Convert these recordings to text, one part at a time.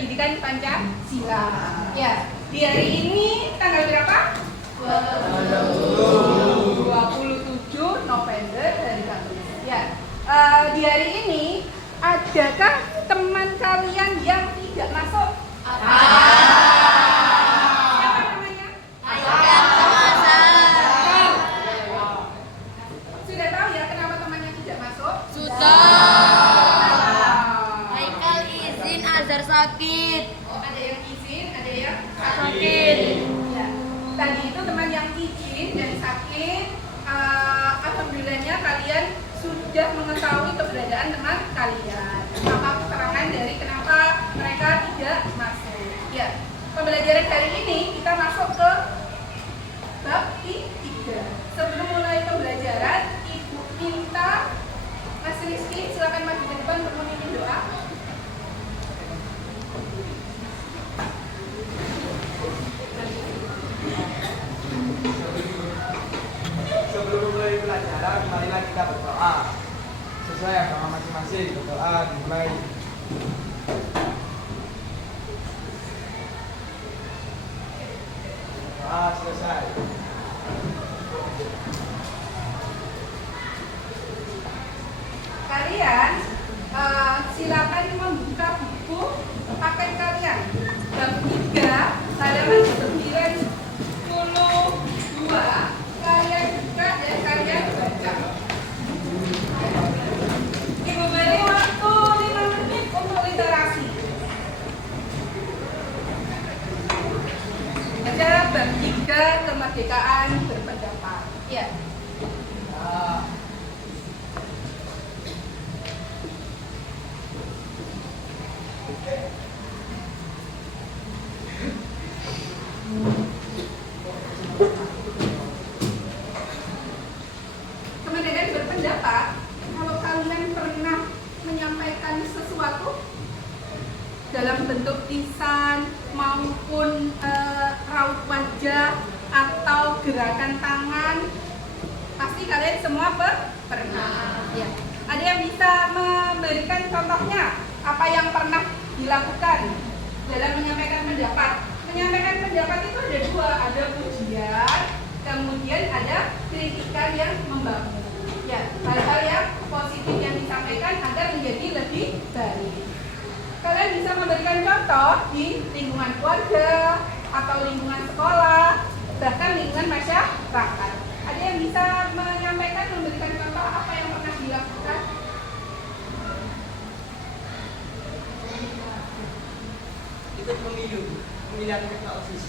pendidikan Pancasila. Ya, di hari ini tanggal berapa? 27 November hari Kamis. Ya, di hari ini adakah teman kalian yang tidak masuk? Siapa namanya? Sudah tahu ya kenapa temannya tidak masuk? Haikal izin Azhar sakit. Oh, ada yang izin, ada yang Sakit. ya. Tadi itu teman yang izin dan sakit. Alhamdulillahnya kalian sudah mengetahui keberadaan teman kalian. Apa keterangan dari kenapa mereka tidak masuk? Ya, pembelajaran hari ini kita masuk ke bab 3. Sebelum mulai pembelajaran, Ibu minta Mas Rizky silakan maju ke depan untuk memimpin doa. Sebelum mulai pelajaran, marilah kita berdoa. Sesuai agama masing-masing, berdoa dimulai. Doa selesai. Kalian silakan membuka buku paket kalian bab 3 halaman 92. Kalian buka dan kalian baca. Ibu beri waktu 5 menit untuk literasi. Ada bab 3 kemerdekaan berpendapat. Ya. Kemerdekaan berpendapat, kalau kalian pernah menyampaikan sesuatu dalam bentuk lisan maupun raut wajah atau gerakan tangan, pasti kalian semua pernah. Ya. Ada yang bisa memberikan contohnya apa yang pernah dilakukan dalam menyampaikan pendapat? Menyampaikan pendapat itu ada dua, ada pujian, kemudian ada kritikan yang membangun. Ya, hal-hal yang positif yang disampaikan agar menjadi lebih baik. Kalian bisa memberikan contoh di lingkungan keluarga atau lingkungan sekolah, bahkan lingkungan masyarakat. Ada yang bisa menyampaikan, memberikan contoh apa yang pernah dilakukan? Ikut pemilihan ketua OSIS.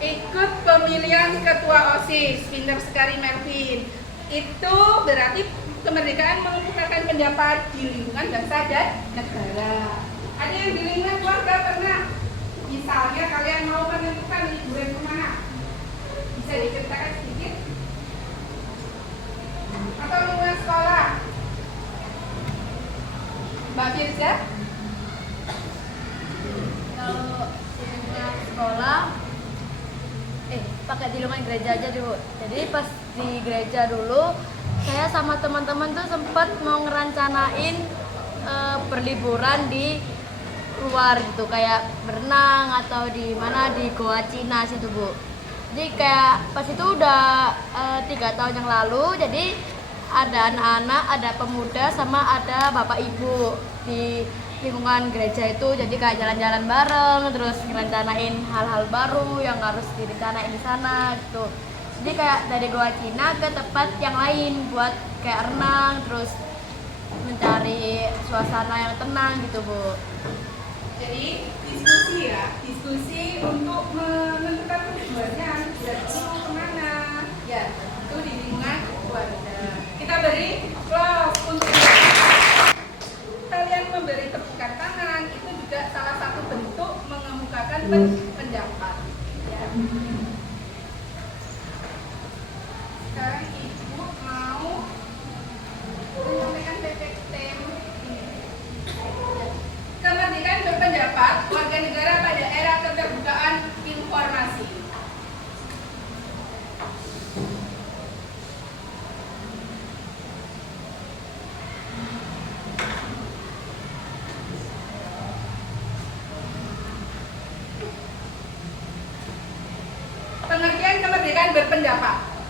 Ikut pemilihan ketua OSIS, pintar sekali Melvin. Itu berarti kemerdekaan mengemukakan pendapat di lingkungan bangsa dan negara. Ada yang di lingkungan keluarga pernah? Misalnya kalian mau menentukan liburan kemana? Bisa diceritakan sedikit? Atau lingkungan sekolah? Mbak Firza? Kalau di lingkungan sekolah, pakai di lingkungan gereja aja dulu. Jadi pas di gereja dulu, saya sama teman-teman tuh sempat mau ngerancanain berliburan di luar gitu, kayak berenang atau di mana di Goa Cina situ Bu. Jadi kayak pas itu udah 3 tahun yang lalu, jadi ada anak-anak, ada pemuda, sama ada bapak ibu di lingkungan gereja itu. Jadi kayak jalan-jalan bareng, terus ngerencanain hal-hal baru yang harus direncanain di sana gitu. Jadi kayak dari Goa Cina ke tempat yang lain buat kayak renang, terus mencari suasana yang tenang gitu Bu. Jadi diskusi ya, diskusi untuk menentukan tujuannya liburan itu kemana. Ya, itu di lingkungan keluarga. Kita beri close untuk kalian memberi tepukan tangan, itu juga salah satu bentuk mengemukakan pendapat. Ya. Sekarang Ibu mau menyampaikan PPT ini. Kemerdekaan berpendapat warga negara pada era keterbukaan informasi.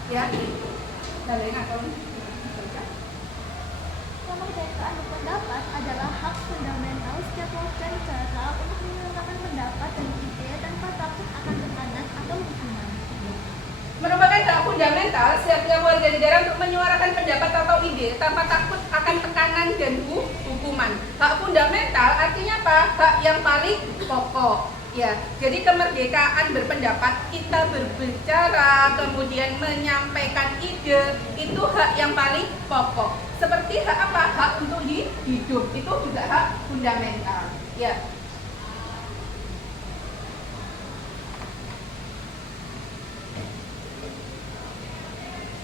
Ya, lain atau Kemerdekaan berpendapat adalah hak fundamental setiap warga negara untuk menyuarakan pendapat dan ide tanpa takut akan tekanan atau hukuman. merupakan hak fundamental setiap warga negara untuk menyuarakan pendapat atau ide tanpa takut akan tekanan dan hukuman. Hak fundamental artinya apa? Hak yang paling pokok. Ya, jadi kemerdekaan berpendapat, kita berbicara, kemudian menyampaikan ide, itu hak yang paling pokok. Seperti hak apa? Hak untuk hidup, itu juga hak fundamental. Ya.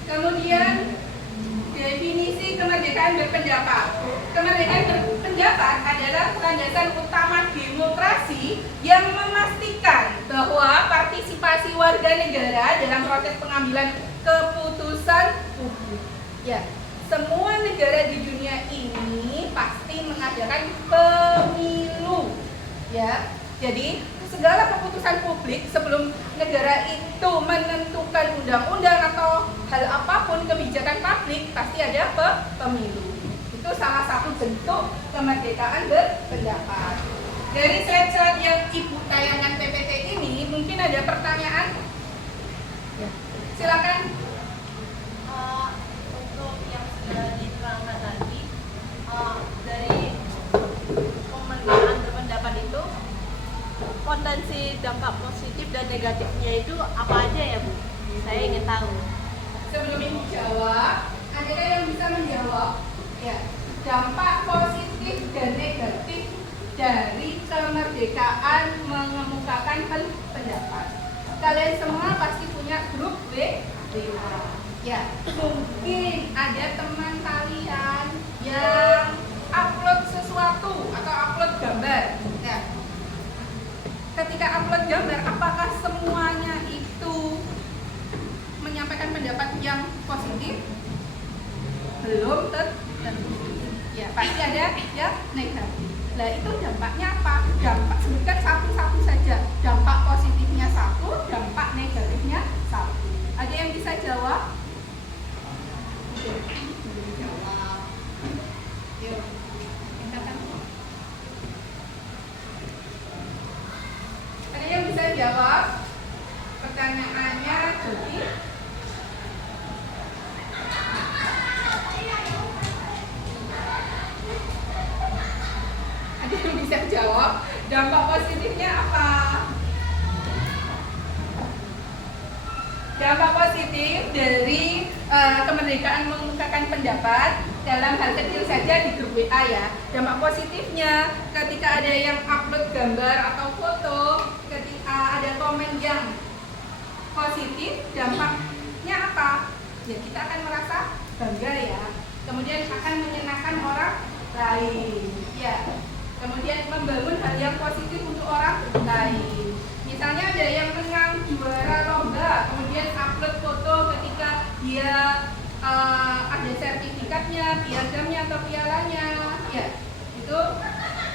Kemudian definisi kemerdekaan berpendapat. Kemerdekaan berpendapat adalah landasan utama demokrasi yang memastikan bahwa partisipasi warga negara dalam proses pengambilan keputusan publik. Ya, semua negara di dunia ini pasti mengadakan pemilu. Ya, jadi segala keputusan publik sebelum negara itu menentukan undang-undang atau hal apapun kebijakan publik pasti ada pemilu. Itu salah satu bentuk kemerdekaan berpendapat. Dari slide-slide yang Ibu tayangan PPT ini mungkin ada pertanyaan. Ya. Silakan. Untuk yang sudah diterangkan tadi, dari kemerdekaan berpendapat itu potensi dampak positif dan negatifnya itu apa aja ya Bu? Saya ingin tahu. Sebelum Ibu jawab, ada yang bisa menjawab? Ya, dampak positif dan negatif dari kemerdekaan mengemukakan pendapat. Kalian semua pasti punya grup WA. Ya, mungkin ada teman kalian yang upload sesuatu atau upload gambar. Ya. Ketika upload gambar, apakah semuanya itu menyampaikan pendapat yang positif? Belum tentu. Ya, pasti ada yang negatif. Nah, itu dampaknya apa? Dampak sebutkan satu-satu saja. Dampak positifnya satu, dampak negatifnya satu. Ada yang bisa jawab? Jawab. Yuk, silakan. Ada yang bisa jawab? Pertanyaannya jadi ada yang bisa jawab? Dampak positifnya apa? Dampak positif dari kemerdekaan mengemukakan pendapat dalam hal kecil saja di grup WA ya. Dampak positifnya ketika ada yang upload gambar atau foto, ketika ada komen yang positif, dampaknya apa? Ya, kita akan merasa bangga ya. Kemudian akan menyenangkan orang lain. Ya. Kemudian membangun hal yang positif untuk orang lain. Misalnya ada yang menang juara lomba, kemudian upload foto ketika dia ada sertifikatnya, piagamnya atau pialanya. Ya, itu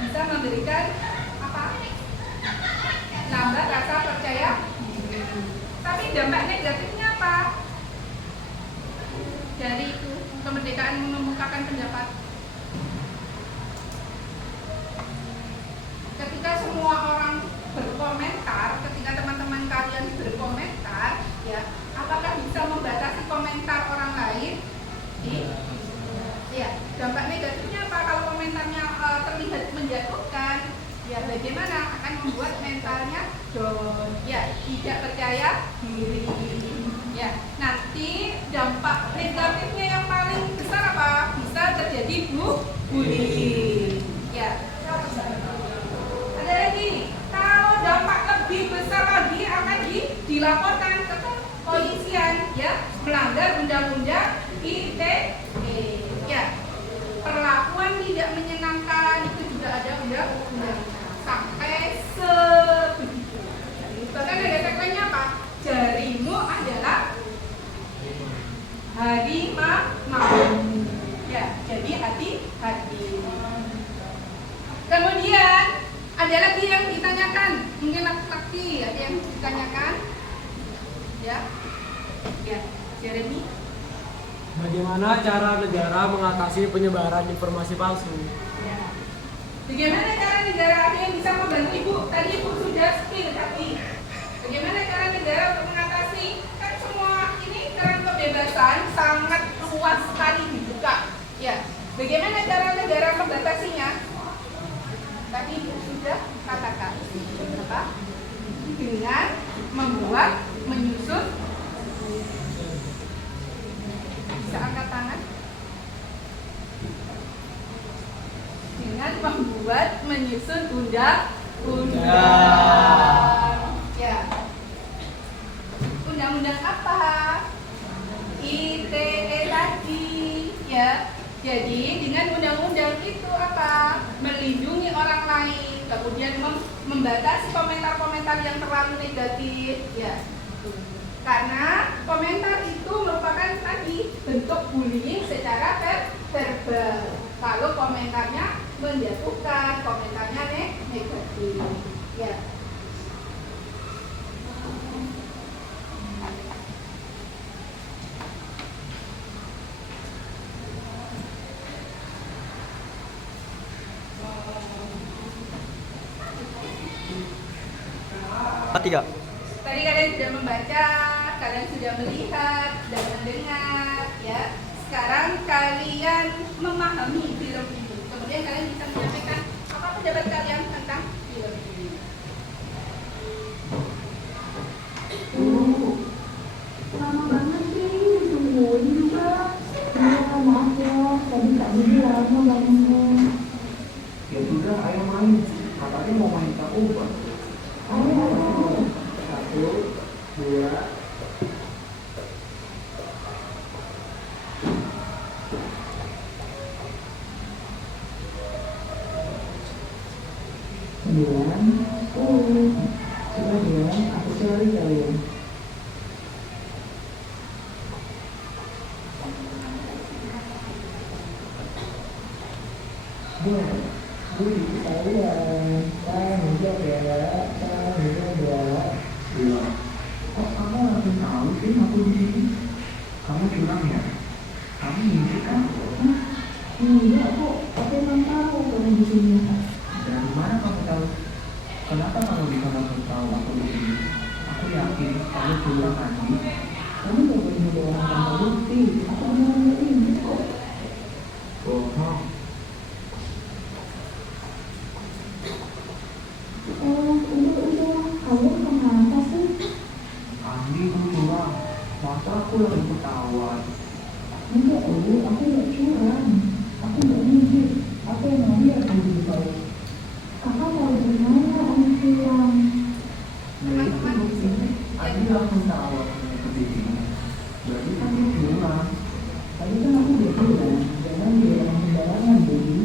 bisa memberikan apa? Nambah rasa percaya. Tapi dampak negatifnya apa? Dari kemerdekaan mengemukakan pendapat. Ketika semua orang berkomentar, ketika teman-teman kalian berkomentar, ya, apakah bisa membatasi komentar orang lain? Ya, dampak negatifnya apa? Kalau komentarnya terlihat menjatuhkan, ya bagaimana? Akan membuat mentalnya down, ya, tidak percaya diri. Ya, nanti dampak negatifnya yang paling besar apa? Bisa terjadi bullying. Ya. Ada lagi, kalau dampak lebih besar lagi akan dilaporkan ke kepolisian, ya, melanggar undang-undang ITE. Ya, perlakuan tidak menyenangkan itu juga ada undang-undang sampai sebegitu. Bahkan ada tagline-nya apa? Jarimu adalah harimau. Ya, jadi hati-hati. Kemudian ada lagi yang ditanyakan, mungkin laki-laki ada yang ditanyakan, ya, ya. Jeremy? Bagaimana cara negara mengatasi penyebaran informasi palsu? Ya. Bagaimana cara negara ada yang bisa membantu Ibu? Tadi Ibu sudah spill tadi. Bagaimana cara negara untuk mengatasi? Kan semua ini keran kebebasan sangat luas sekali dibuka. Ya. Bagaimana cara negara membatasinya? Tadi Ibu sudah katakan. Apa? Dengan membuat, menyusun. Bisa angkat tangan? Dengan membuat, menyusun undang-undang. Ya. Undang-undang apa? ITE tadi, ya. Jadi dengan undang-undang itu apa? Melindungi orang lain, kemudian membatasi komentar-komentar yang terlalu negatif, ya. Karena komentar itu merupakan tadi bentuk bullying secara verbal. Kalau komentarnya menjatuhkan, komentarnya negatif. Ya. Tiga. Tadi kalian sudah membaca, kalian sudah melihat dan mendengar, ya. Sekarang kalian memahami film ini. Kemudian kalian bisa menyampaikan apa pendapat kalian tentang film ini. Lama banget sih, tungguin juga. Ya, maaf ya, tadi tak bilang mau bangun. Ya sudah, ayo main. Katanya mau main tak ubah. Ayo. 1, 2, sembilan, 10. Sudah ya, aku cari kalian. Kok kamu langsung tahu sih aku di sini? Kamu curang ya? Kamu ngintip kan? Enggak kok, aku emang tahu kamu di sini. Dari mana kamu tahu? Kenapa kamu bisa langsung tahu aku di sini? Aku yakin kamu curang Andi. Kamu gak boleh nuduh orang tanpa bukti. Aku benar-benar ini kok. Bohong. Udah, kamu kenapa sih? Andi kamu curang. Masa aku lagi ketahuan? Enggak, aku gak curang. Aku gak nyindir. Aku emang lihat kamu tahu. Kakak tahu dari mana aku curang? Teman-teman di sini. Andi langsung tahu aku ikut di sini. Berarti kan dia curang. Tadi kan aku udah bilang, jangan bilang sembarangan, Baby.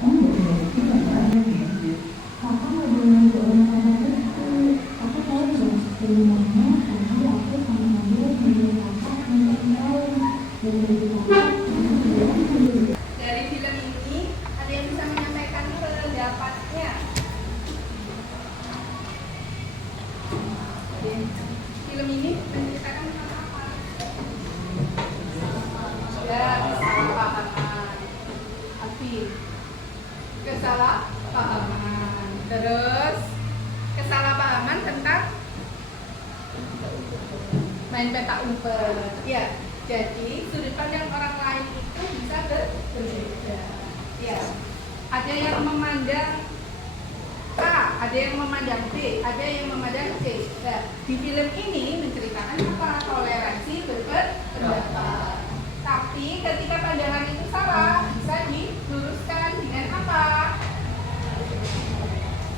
Kamu gak punya bukti kan? Makanya ngintip. Kakak gak boleh nuduh orang tanpa bukti. Kakak tahu udah masuk ke rumahnya, tadi aku sama Nadia menyuruh kakak untuk tahu. Dan bagi kakak, Dari film ini ada yang bisa menyampaikan pendapatnya. Film ini menceritakan tentang apa? Ya, kesalahpahaman. Afi. Kesalahpahaman. Terus kesalahpahaman tentang main petak umpet. Ya. Jadi sudut pandang orang lain itu bisa berbeda. Ya. Ada yang memandang A, ada yang memandang B, ada yang memandang C. Nah, di film ini menceritakan apa? Toleransi berpendapat. Tapi ketika pandangan itu salah, bisa diluruskan dengan apa?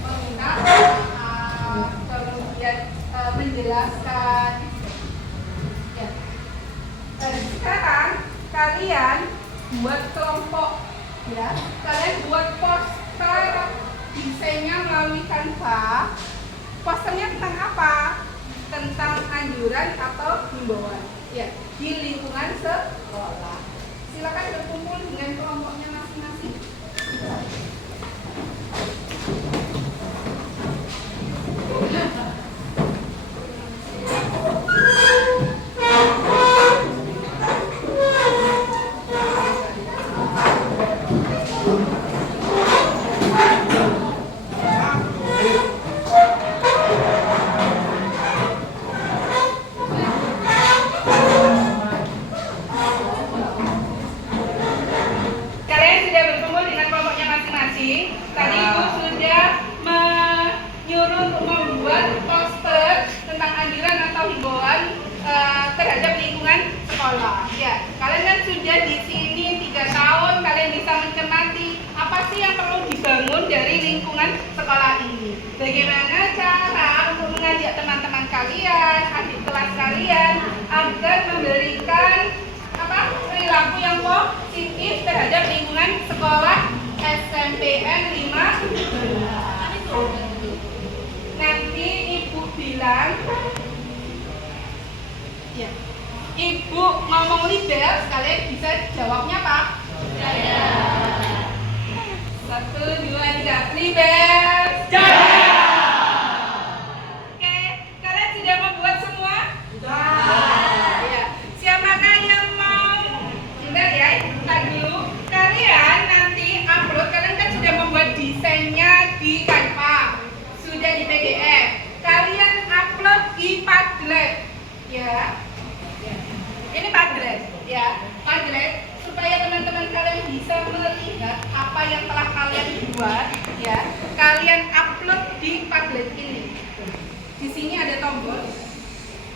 Meminta maaf, kemudian menjelaskan. Ya. Sekarang kalian buat kelompok, ya. Kalian buat poster desainnya melalui Canva. Posternya tentang apa? Tentang anjuran atau himbauan, ya, di lingkungan sekolah. Silakan berkumpul dengan kelompoknya masing-masing. Ya, kalian kan sudah di sini 3 tahun, kalian bisa mencermati apa sih yang perlu dibangun dari lingkungan sekolah ini. Bagaimana cara untuk mengajak teman-teman kalian, adik kelas kalian agar memberikan perilaku yang positif terhadap lingkungan sekolah SMPN 5. Nanti ibu bilang, ya, ibu ngomong libel, kalian bisa jawabnya apa? Jaya. 1, 2, 3, libel. Jaya. Oke, kalian sudah membuat semua? Sudah. Ya. Siapakah yang mau? Bentar ya, bentar dulu. Kalian nanti upload, kalian kan sudah membuat desainnya di Canva, sudah di PDF. Kalian upload di Padlet, ya. Ini Padlet, ya. Padlet supaya teman-teman kalian bisa melihat apa yang telah kalian buat, ya. Kalian upload di Padlet ini. Di sini ada tombol,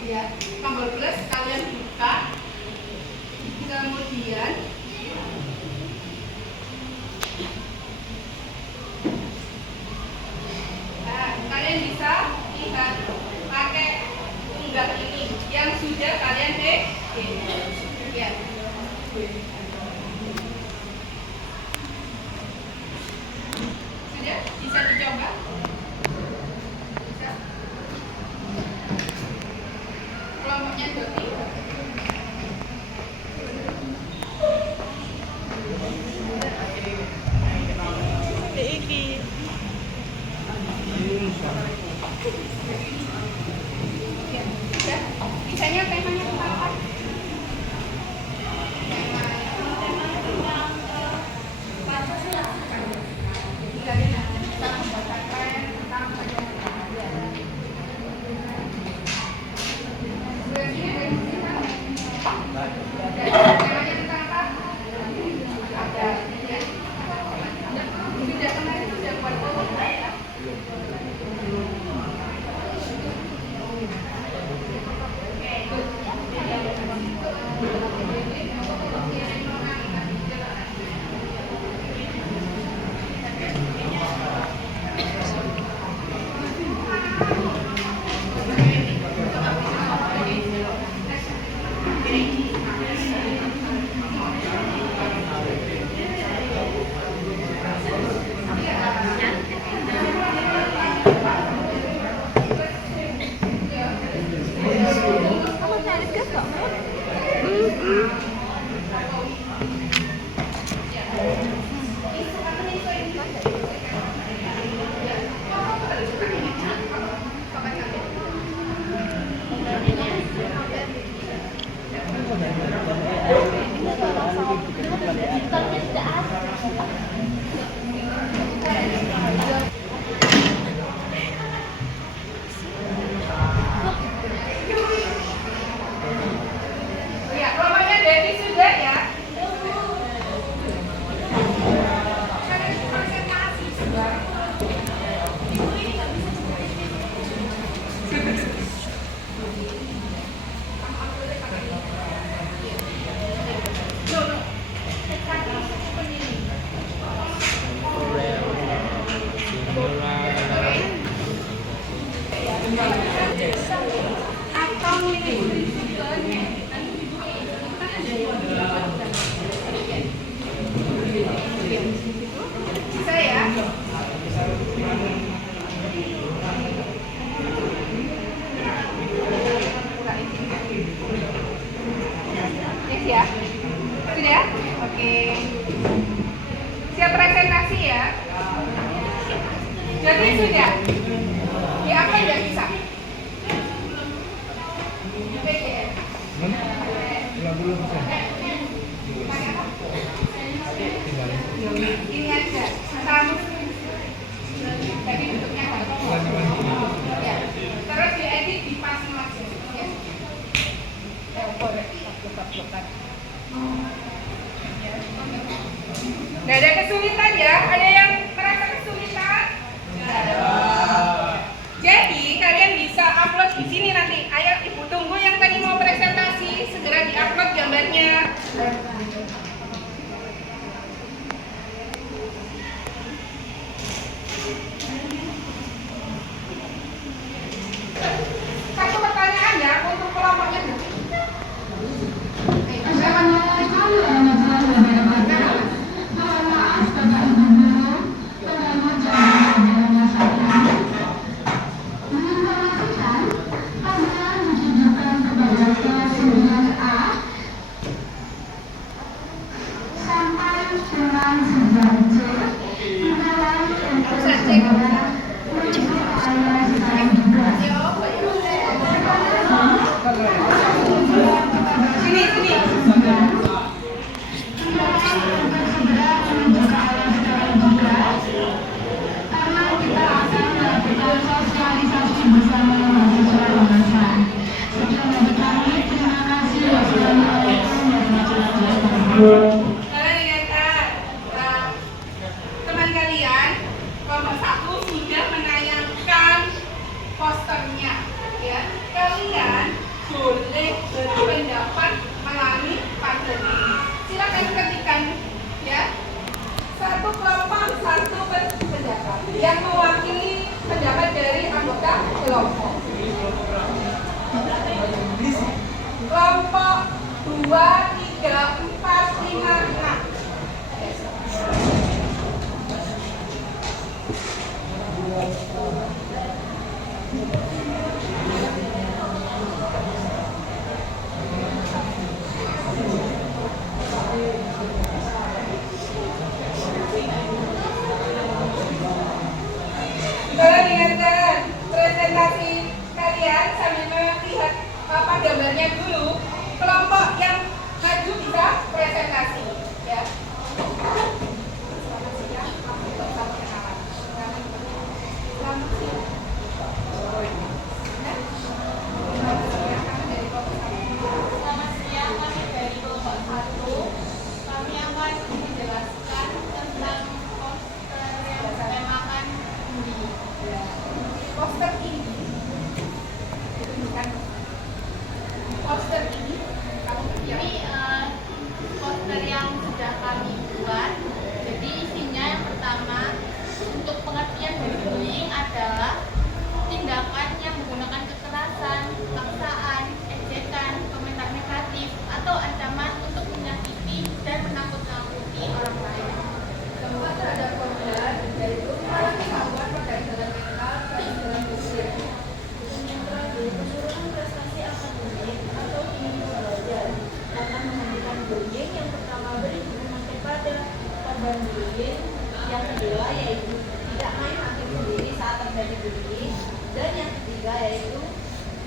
ya, tombol plus. Kalian buka, kemudian kalian bisa lihat pakai unggah ini yang sudah kalian ya. Sudah bisa dicoba? Bisa. Kelompoknya Doti. Ya, sudah. Bisanya temanya tentang apa? Bisa ya? Yes ya? Sudah? Oke. Siap presentasi ya? Jadi sudah? Ya apa yang bisa? PDF. Ini aja. Kamu tadi bentuknya ya. Terus diedit dipasang lagi. Ya. Nggak ada kesulitan ya? Ada yang merasa kesulitan? Nggak ada. Jadi kalian bisa upload di sini nanti. Ayo ibu tunggu yang tadi mau presentasi segera diupload gambarnya. Satu pertanyaan ya untuk kelompoknya. Sini, sini. Kalian ingat, teman kalian kelompok 1 sudah menayangkan posternya, ya. Kalian boleh berpendapat melalui panel ini. Silakan ketikkan, ya. Satu kelompok, satu pendapat yang mewakili pendapat dari anggota kelompok. Kelompok 2, 3, 4, 5, 6. Kalian ingatkan presentasi kalian sambil melihat apa gambarnya dulu. Kelompok yang maju bisa presentasi, ya. Selamat siang, kami dari kelompok 1. Kami akan menjelaskan tentang poster yang bertemakan bumi. Poster ini, poster ini, Ini poster yang sudah kami buat. Jadi isinya yang pertama, untuk pengertian dari bullying adalah tindakan yang menggunakan kekerasan, paksaan, ejekan, komentar negatif, atau ancaman untuk menyakiti dan menakut-nakuti orang lain. dampak terhadap korban yaitu mengalami gangguan pada jalan mental dan jalan fisik. Yang terakhir, penurunan prestasi akademik atau ingin belajar karena menghentikan bullying. Yang pertama beri dukungan kepada korban bullying. Yang kedua yaitu tidak main hakim sendiri saat terjadi bullying. Dan yang ketiga yaitu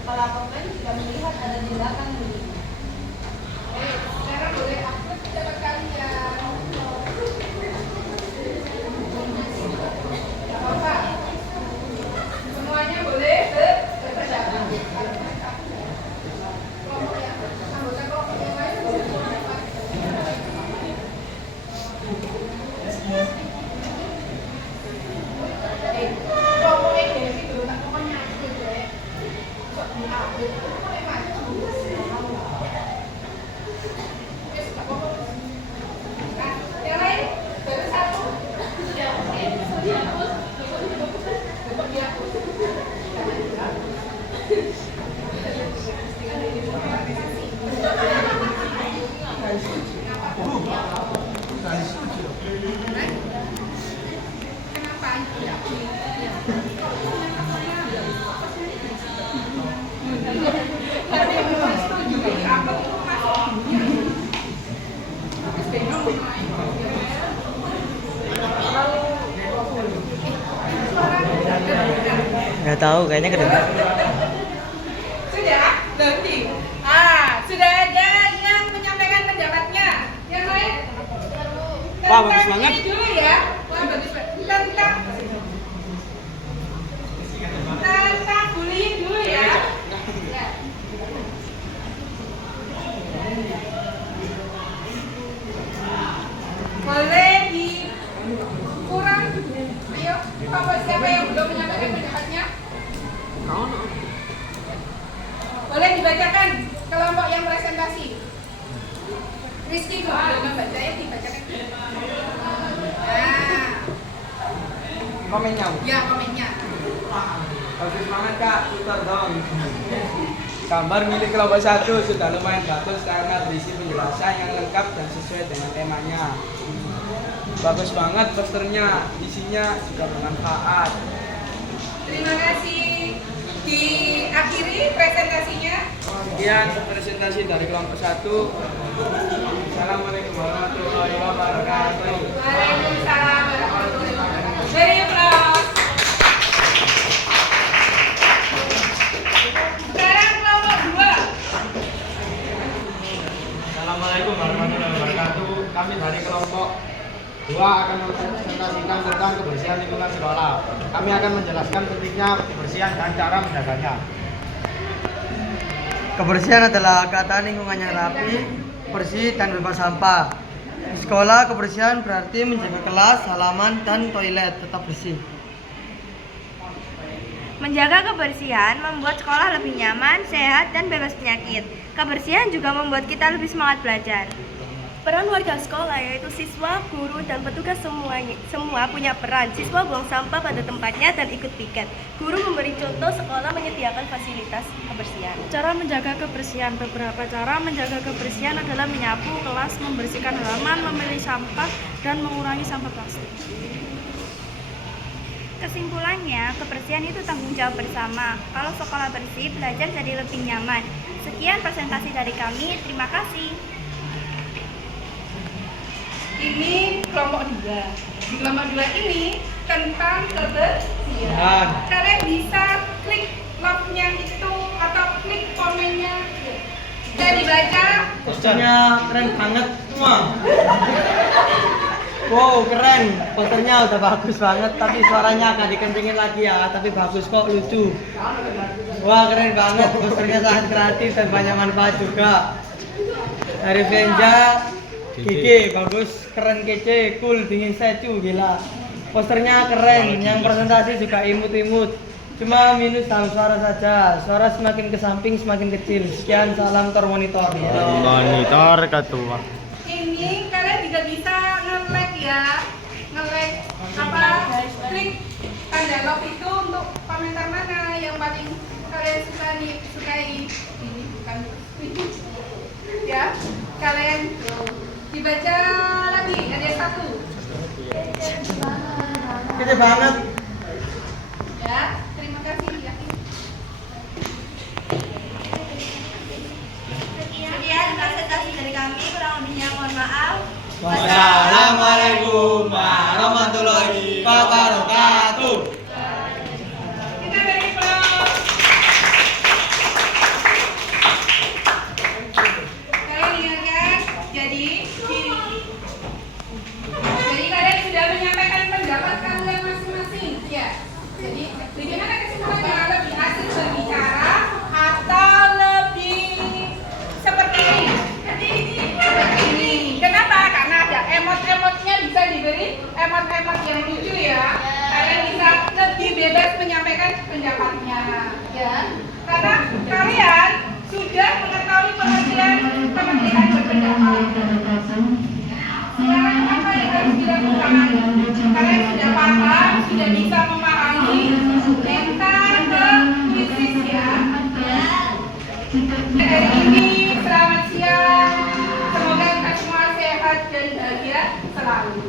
melaporkan jika melihat ada tindakan bullying. Sekarang boleh aktif pendapat kalian. Tidak apa-apa. Semuanya boleh berpendapat. Kelompok yang anggota kelompok yang lain boleh berpendapat. Kelompok yang dari situ tak pokoknya aktif deh. Sok diambil, boleh maju. Yes, tak apa-apa. Nah, yang lain baru satu. Sudah dihapus. Dapat dihapus. Kenapa tidak Tadi mulai setuju, apa itu masuk dunia? Terus bingung main. Nggak tahu, kayaknya kedengar. Sudah, loading. Sudah ada yang menyampaikan pendapatnya. Yang lain? Wah, bagus Tentang banget. ini dulu ya. Wah, bagus banget. Tentang bullying dulu ya. Ya. Boleh dikurang. Ayo, Bapak siapa yang belum menyampaikan pendapatnya? Boleh dibacakan kelompok yang presentasi. Rizky kalau belum baca ya dibacakan. Nah, Komennya. ya komennya. Bagus banget kak, putar dong. Gambar milik kelompok 1 sudah lumayan bagus karena berisi penjelasan yang lengkap dan sesuai dengan temanya. Bagus banget posternya, isinya juga bermanfaat. Terima kasih. Diakhiri presentasinya. Sekian presentasi dari kelompok 1. Assalamualaikum warahmatullahi wabarakatuh. Waalaikumsalam warahmatullahi wabarakatuh. Very applause. Sekarang kelompok 2. Assalamualaikum warahmatullahi wabarakatuh. Kami dari kelompok 2 akan mempresentasikan tentang kebersihan lingkungan sekolah. Kami akan menjelaskan pentingnya kebersihan dan cara menjaganya. Kebersihan adalah keadaan lingkungan yang rapi, bersih, dan bebas sampah. Di sekolah, kebersihan berarti menjaga kelas, halaman, dan toilet tetap bersih. Menjaga kebersihan membuat sekolah lebih nyaman, sehat, dan bebas penyakit. Kebersihan juga membuat kita lebih semangat belajar. Peran warga sekolah yaitu siswa, guru, dan petugas semua punya peran. Siswa buang sampah pada tempatnya dan ikut piket. Guru memberi contoh, sekolah menyediakan fasilitas kebersihan. Cara menjaga kebersihan. Beberapa cara menjaga kebersihan adalah menyapu kelas, membersihkan halaman, memilih sampah, dan mengurangi sampah plastik. Kesimpulannya, kebersihan itu tanggung jawab bersama. Kalau sekolah bersih, belajar jadi lebih nyaman. Sekian presentasi dari kami. Terima kasih. Ini kelompok 2. Di kelompok 2 ini tentang kebersihan. Kalian bisa klik love-nya itu atau klik komennya. Saya dibaca. Posternya keren banget semua. Wow, keren. Posternya udah bagus banget, tapi suaranya agak dikencengin lagi ya. Tapi bagus kok, lucu. Wah, keren banget. Posternya sangat kreatif dan banyak manfaat juga. Dari Venja, Kiki, bagus, keren, kece, cool, dingin secu, gila. Posternya keren, yang presentasi juga imut-imut. Cuma minus dalam suara saja. Suara semakin ke samping semakin kecil. Sekian, salam Tor Monitor. Monitor ketua. Ini kalian juga bisa nge-like ya. Nge-like apa? Klik tanda love itu untuk komentar mana yang paling kalian sukai. Ini bukan ya. Kalian dibaca lagi, ada yang 1. Kece banget. Ya, terima kasih ya. Sekian presentasi dari kami, kurang lebihnya mohon maaf. Wassalamualaikum warahmatullahi wabarakatuh. Kita dari kelompok. Kalian ingat kan? Jadi kalian sudah menyampaikan pendapat kalian masing-masing, ya. Jadi bagaimana kesimpulannya? Lebih asik berbicara atau lebih seperti ini? Seperti ini. Kenapa? Karena ada emot-emotnya, bisa diberi emot-emot yang lucu ya. Kalian bisa lebih bebas menyampaikan pendapatnya, ya. Karena kalian sudah mengetahui pengertian kemerdekaan berpendapat. Sekarang apa yang harus dilakukan? Kalian sudah paham, sudah bisa memahami tentang krisis ya. Hari ini selamat siang. Semoga kita semua sehat dan bahagia selalu.